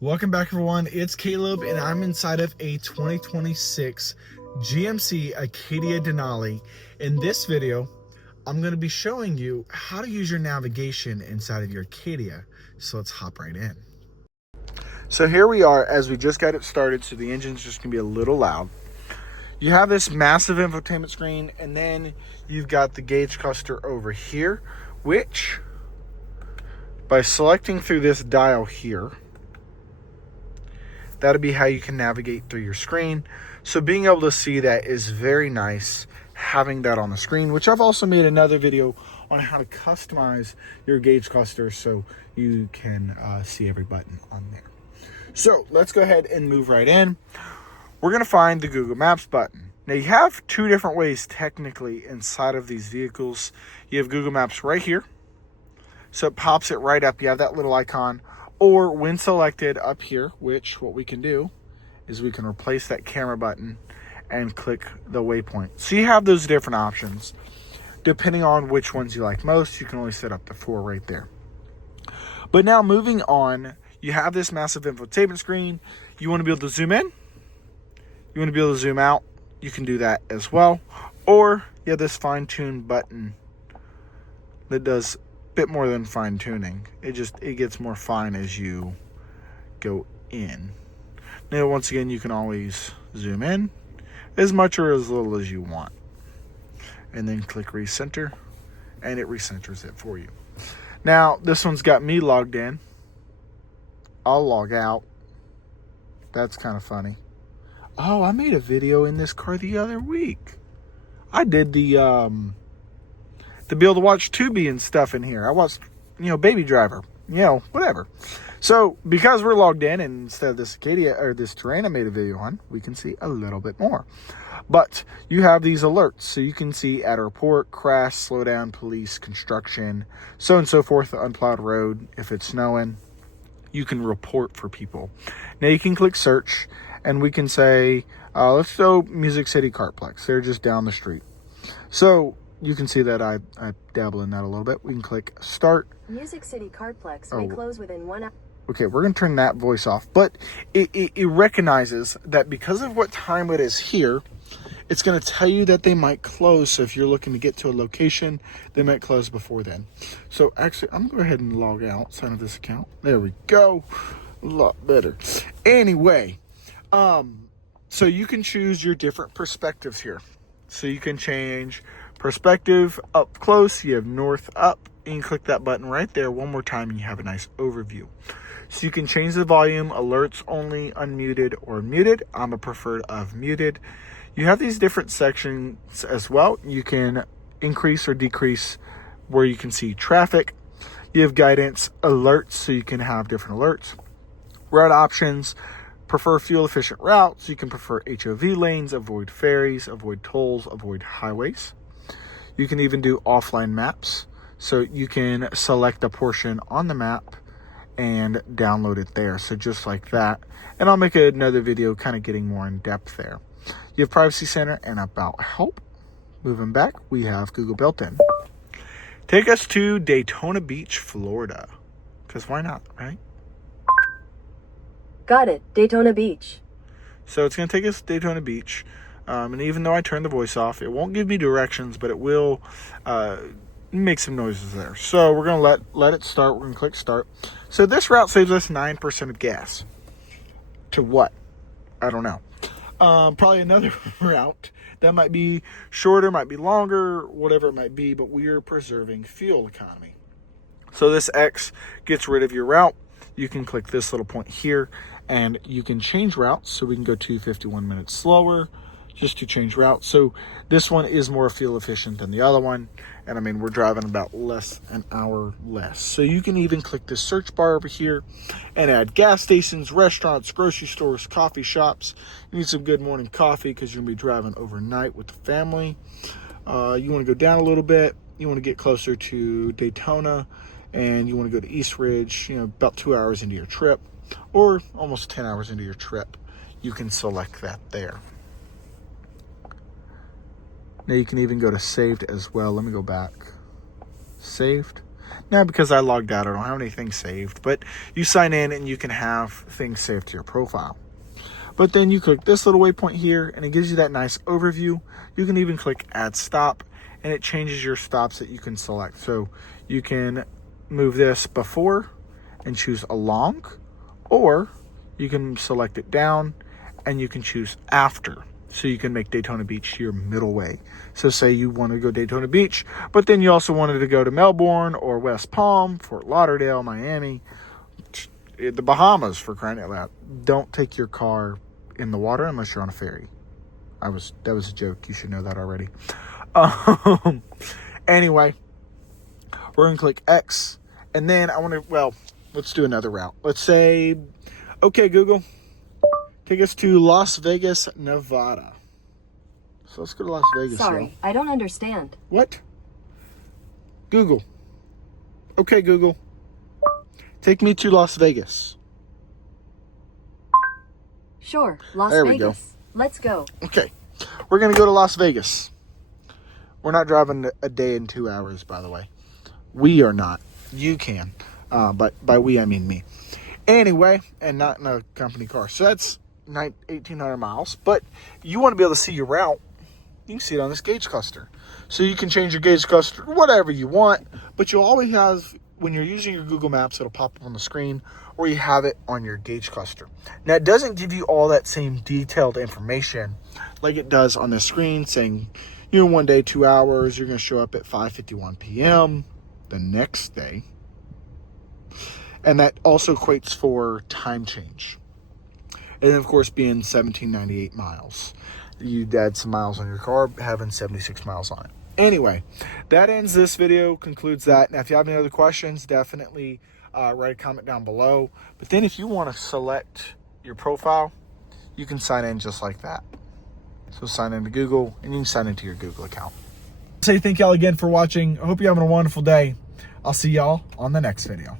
Welcome back, everyone. It's Caleb, and I'm inside of a 2026 GMC Acadia Denali. In this video, I'm going to be showing you how to use your navigation inside of your Acadia. So let's hop right in. So here we are as we just got it started, so the engine's just going to be a little loud. You have this massive infotainment screen, and then you've got the gauge cluster over here, which by selecting through this dial here, that'll be how you can navigate through your screen. So being able to see that is very nice, having that on the screen, which I've also made another video on how to customize your gauge cluster so you can see every button on there. So let's go ahead and move right in. We're going to find the Google Maps button. Now you have two different ways technically inside of these vehicles. You have Google Maps right here. So it pops it right up. You have that little icon. Or when selected up here, which what we can do is we can replace that camera button and click the waypoint. So you have those different options. Depending on which ones you like most, you can only set up to 4 right there. But now moving on, you have this massive infotainment screen. You want to be able to zoom in. You want to be able to zoom out. You can do that as well. Or you have this fine-tune button that does bit more than fine tuning. It gets more fine as you go in. Now once again, you can always zoom in as much or as little as you want, and then click recenter, and it recenters it for you. Now this one's got me logged in. I'll log out. That's kind of funny. Oh, I made a video in this car the other week. I did to be able to watch Tubi and stuff in here. I watched, Baby Driver, whatever. So because we're logged in, and instead of this Acadia or this Terrain I made a video on, we can see a little bit more. But you have these alerts, so you can see at a report, crash, slow down, police, construction, so and so forth, the unplowed road. If it's snowing, you can report for people. Now you can click search, and we can say, let's go Music City Cartplex. They're just down the street. So you can see that I dabble in that a little bit. We can click start. Music City Cartplex may close within 1 hour. Okay, we're going to turn that voice off. But it recognizes that because of what time it is here, it's going to tell you that they might close. So if you're looking to get to a location, they might close before then. So actually, I'm going to go ahead and log out, sign up this account. There we go. A lot better. Anyway, so you can choose your different perspectives here. So you can change perspective up close. You have north up, and you click that button right there one more time, and you have a nice overview. So you can change the volume, alerts only, unmuted, or muted. I'm a preferred of muted. You have these different sections as well. You can increase or decrease where you can see traffic. You have guidance, alerts, so you can have different alerts. Route options, prefer fuel efficient routes. You can prefer HOV lanes, avoid ferries, avoid tolls, avoid highways. You can even do offline maps. So you can select a portion on the map and download it there. So just like that. And I'll make another video kind of getting more in depth there. You have Privacy Center and About Help. Moving back, we have Google built-in. Take us to Daytona Beach, Florida. Because why not, right? Got it. Daytona Beach. So it's going to take us to Daytona Beach. And even though I turned the voice off, it won't give me directions, but it will make some noises there. So we're going to let it start. We're going to click start. So this route saves us 9% of gas. To what? I don't know. Probably another route that might be shorter, might be longer, whatever it might be, but we are preserving fuel economy. So this X gets rid of your route. You can click this little point here, and you can change routes. So we can go to 51 minutes slower just to change routes. So this one is more fuel efficient than the other one. And I mean, we're driving about an hour less. So you can even click this search bar over here and add gas stations, restaurants, grocery stores, coffee shops. You need some good morning coffee because you're gonna be driving overnight with the family. You wanna go down a little bit. You wanna get closer to Daytona, and you wanna go to East Ridge, about 2 hours into your trip, or almost 10 hours into your trip. You can select that there. Now you can even go to saved as well. Let me go back. Saved. Now, because I logged out, I don't have anything saved, but you sign in and you can have things saved to your profile. But then you click this little waypoint here and it gives you that nice overview. You can even click add stop and it changes your stops that you can select. So you can move this before and choose along, or you can select it down and you can choose after. So you can make Daytona Beach your middle way. So say you want to go Daytona Beach, but then you also wanted to go to Melbourne or West Palm, Fort Lauderdale, Miami, the Bahamas, for crying out loud. Don't take your car in the water unless you're on a ferry. That was a joke. You should know that already. Anyway, we're going to click X. And then let's do another route. Let's say, okay, Google, take us to Las Vegas, Nevada. So let's go to Las Vegas. Sorry, y'all. I don't understand. What? Google. Okay, Google. Take me to Las Vegas. Sure, Las There Vegas. we go. Let's go. Okay. We're going to go to Las Vegas. We're not driving a day and 2 hours, by the way. We are not. You can. But by we, I mean me. Anyway, and not in a company car. So that's 1,800 miles. But you want to be able to see your route. You can see it on this gauge cluster. So you can change your gauge cluster whatever you want. But you'll always have, when you're using your Google Maps, it'll pop up on the screen, or you have it on your gauge cluster. Now, it doesn't give you all that same detailed information like it does on the screen, saying, one day, 2 hours, you're going to show up at 5:51 p.m. the next day. And that also equates for time change. And then, of course, being 1,798 miles. You'd add some miles on your car, having 76 miles on it. Anyway, that ends this video, concludes that. Now, if you have any other questions, definitely write a comment down below. But then if you want to select your profile, you can sign in just like that. So sign into Google, and you can sign into your Google account. Say thank y'all again for watching. I hope you're having a wonderful day. I'll see y'all on the next video.